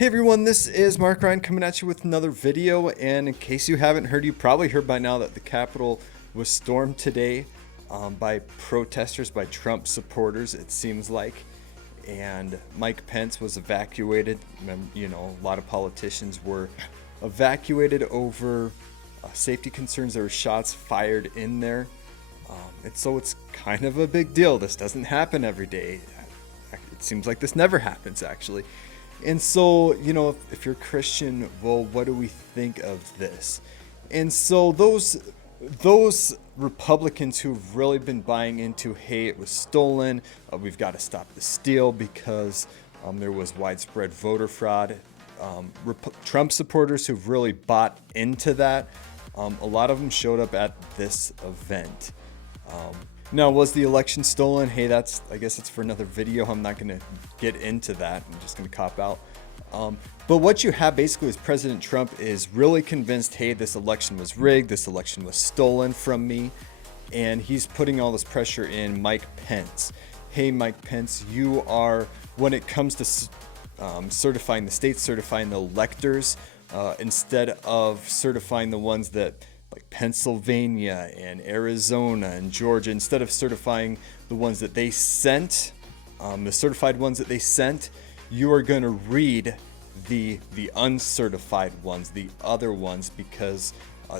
Hey everyone, this is Mark Ryan coming at you with another video, and in case you haven't heard, you probably heard by now that the Capitol was stormed today by protesters, by Trump supporters, it seems like, and Mike Pence was evacuated. You know, a lot of politicians were evacuated over safety concerns. There were shots fired in there, so it's kind of a big deal. This doesn't happen every day. It seems like this never happens, actually. And so, you know, if you're Christian, well, what do we think of this? And so those Republicans who've really been buying into, hey, it was stolen, we've got to stop the steal because there was widespread voter fraud. Trump supporters who've really bought into that, a lot of them showed up at this event. Now, was the election stolen? Hey, I guess it's for another video. I'm not going to get into that. I'm just going to cop out. But what you have basically is President Trump is really convinced, hey, this election was rigged. This election was stolen from me. And he's putting all this pressure in Mike Pence. Hey, Mike Pence, you are, when it comes to certifying the states, certifying the electors, instead of certifying the ones that, like Pennsylvania and Arizona and Georgia, instead of certifying the ones that they sent, the certified ones that they sent, you are going to read the uncertified ones, the other ones, because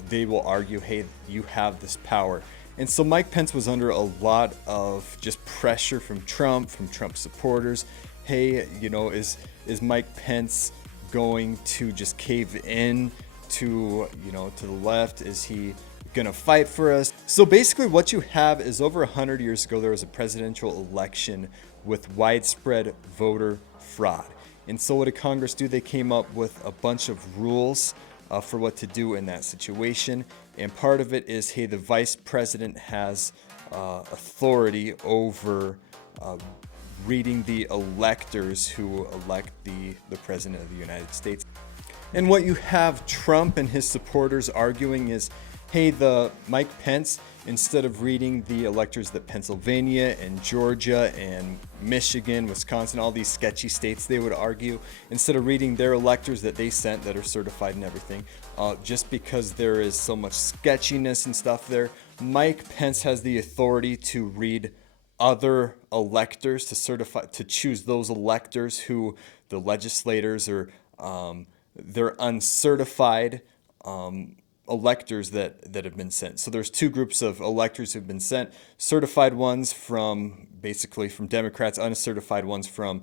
they will argue, hey, you have this power. And so Mike Pence was under a lot of just pressure from Trump supporters. Hey, you know, is Mike Pence going to just cave in to the left? Is he gonna fight for us? So basically what you have is, over 100 years ago there was a presidential election with widespread voter fraud. And so what did Congress do? They came up with a bunch of rules for what to do in that situation. And part of it is, hey, the vice president has authority over reading the electors who elect the president of the United States. And what you have Trump and his supporters arguing is, hey, the Mike Pence, instead of reading the electors that Pennsylvania and Georgia and Michigan, Wisconsin, all these sketchy states, they would argue, instead of reading their electors that they sent that are certified and everything, just because there is so much sketchiness and stuff there, Mike Pence has the authority to read other electors, to certify, to choose those electors who the legislators are they're uncertified electors that have been sent. So there's two groups of electors who've been sent: certified ones from Democrats, uncertified ones from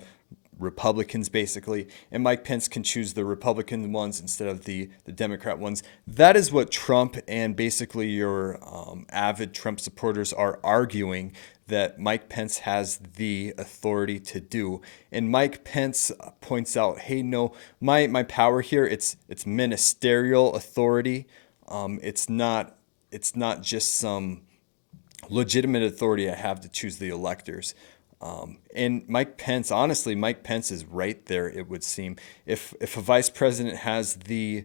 Republicans, basically. And Mike Pence can choose the Republican ones instead of the Democrat ones. That is what Trump and basically your avid Trump supporters are arguing, that Mike Pence has the authority to do. And Mike Pence points out, hey, no, my power here, it's ministerial authority. It's not just some legitimate authority I have to choose the electors. And Mike Pence, honestly, Mike Pence is right there, it would seem. If a vice president has the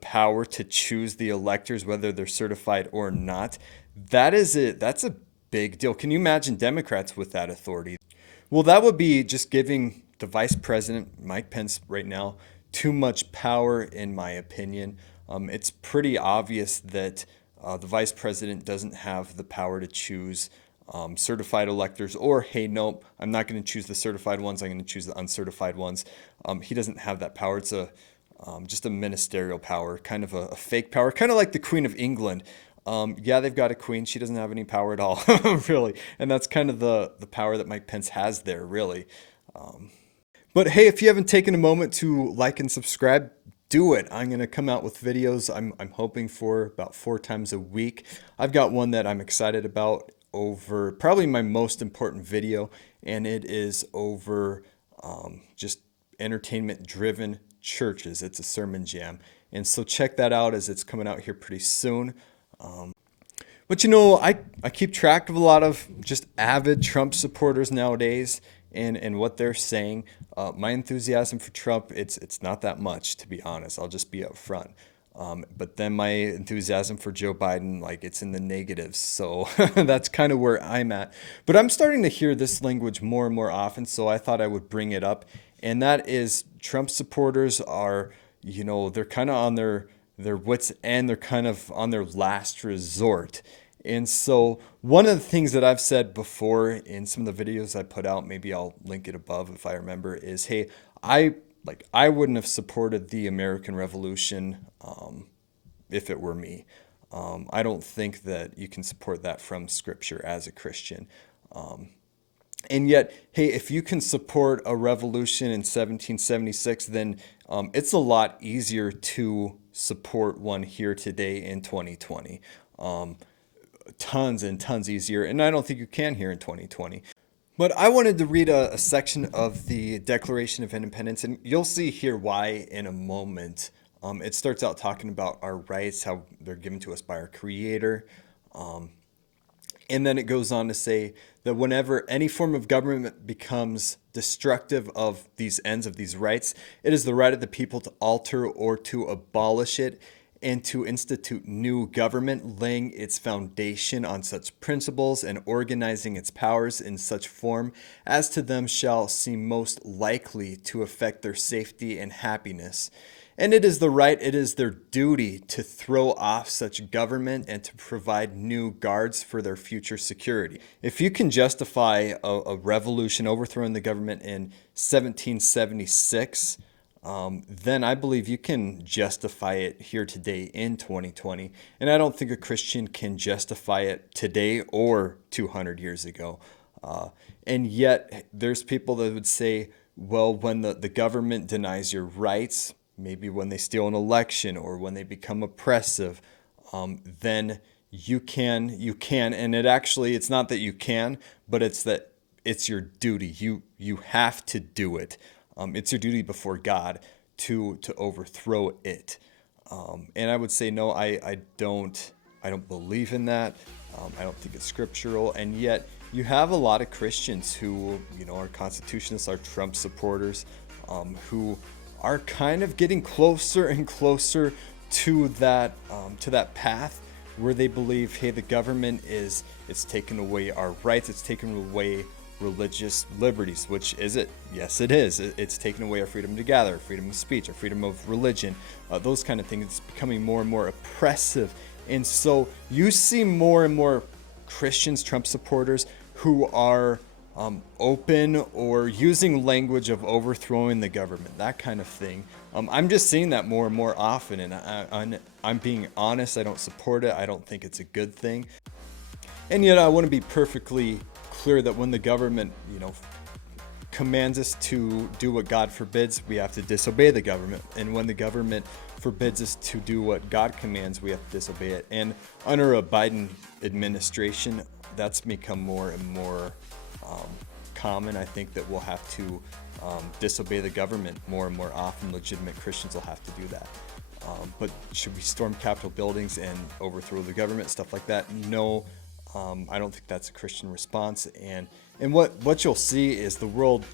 power to choose the electors, whether they're certified or not, that's a big deal. Can you imagine Democrats with that authority? Well, that would be just giving the vice president, Mike Pence, right now, too much power, in my opinion. It's pretty obvious that the vice president doesn't have the power to choose certified electors, or, hey, nope, I'm not going to choose the certified ones, I'm going to choose the uncertified ones. He doesn't have that power. It's just a ministerial power, kind of a fake power, kind of like the Queen of England. Yeah, they've got a queen. She doesn't have any power at all, really. And that's kind of the power that Mike Pence has there, really. But hey, if you haven't taken a moment to like and subscribe, do it. I'm going to come out with videos. I'm hoping for about 4 times a week. I've got one that I'm excited about, over probably my most important video, and it is over just entertainment-driven churches. It's a sermon jam. And so check that out, as it's coming out here pretty soon. But you know, I keep track of a lot of just avid Trump supporters nowadays, and what they're saying. My enthusiasm for Trump, it's not that much, to be honest. I'll just be upfront. But then my enthusiasm for Joe Biden, like, it's in the negatives. So that's kind of where I'm at. But I'm starting to hear this language more and more often, so I thought I would bring it up And that is Trump supporters are, they're kind of on their wits' end. They're kind of on their last resort. And so one of the things that I've said before in some of the videos I put out, maybe I'll link it above if I remember, is, hey, I wouldn't have supported the American Revolution if it were me. I don't think that you can support that from Scripture as a Christian. And yet, hey, if you can support a revolution in 1776, then it's a lot easier to support one here today in 2020. Tons and tons easier, and I don't think you can here in 2020. But I wanted to read a section of the Declaration of Independence, and you'll see here why in a moment. It starts out talking about our rights, how they're given to us by our Creator. And then it goes on to say that whenever any form of government becomes destructive of these ends, of these rights, it is the right of the people to alter or to abolish it and to institute new government, laying its foundation on such principles and organizing its powers in such form as to them shall seem most likely to affect their safety and happiness. And it is their duty to throw off such government and to provide new guards for their future security. If you can justify a revolution overthrowing the government in 1776, then I believe you can justify it here today in 2020. And I don't think a Christian can justify it today or 200 years ago. And yet there's people that would say, well, when the government denies your rights, maybe when they steal an election or when they become oppressive, then you can, and it's not that you can, but it's that it's your duty. You have to do it. It's your duty before God to overthrow it. And I would say, no, I don't believe in that. I don't think it's scriptural. And yet you have a lot of Christians who, are constitutionists, are Trump supporters, who are kind of getting closer and closer to that path where they believe, hey, the government it's taken away our rights, it's taken away religious liberties. Which is it? Yes, it is. It's taken away our freedom to gather, freedom of speech, our freedom of religion, those kind of things. It's becoming more and more oppressive. And so you see more and more Christians, Trump supporters, who are open or using language of overthrowing the government, that kind of thing. I'm just seeing that more and more often, and I'm being honest. I don't support it. I don't think it's a good thing. And yet I want to be perfectly clear that when the government, commands us to do what God forbids, we have to disobey the government. And when the government forbids us to do what God commands, we have to disobey it. And under a Biden administration, that's become more and more common. I think that we'll have to disobey the government more and more often. Legitimate Christians will have to do that. But should we storm Capitol buildings and overthrow the government, stuff like that? No, I don't think that's a Christian response. And what you'll see is the world,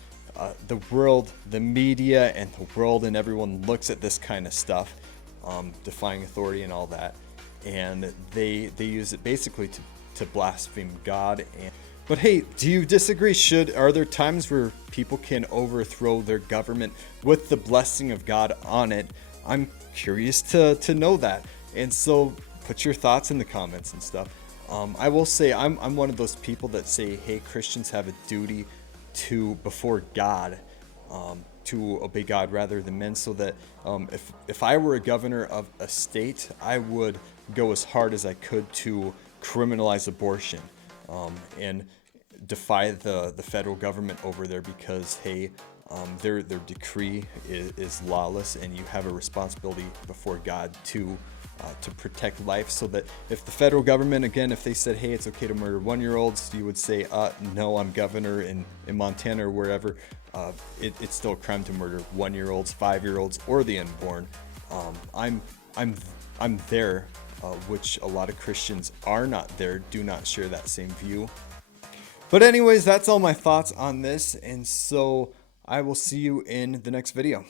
the media, and the world, and everyone looks at this kind of stuff, defying authority and all that, and they use it basically to blaspheme God. But hey, do you disagree? Are there times where people can overthrow their government with the blessing of God on it? I'm curious to know that. And so put your thoughts in the comments and stuff. I will say I'm one of those people that say, hey, Christians have a duty before God, to obey God rather than men, so that if I were a governor of a state, I would go as hard as I could to criminalize abortion, and defy the federal government over there, because hey, their decree is lawless, and you have a responsibility before God to protect life. So that if the federal government, again, if they said, hey, it's okay to murder 1-year-olds, you would say, no, I'm governor in Montana or wherever, it's still a crime to murder 1-year-olds, 5-year-olds, or the unborn. I'm there, which a lot of Christians are not there, do not share that same view. But anyways, that's all my thoughts on this, and so I will see you in the next video.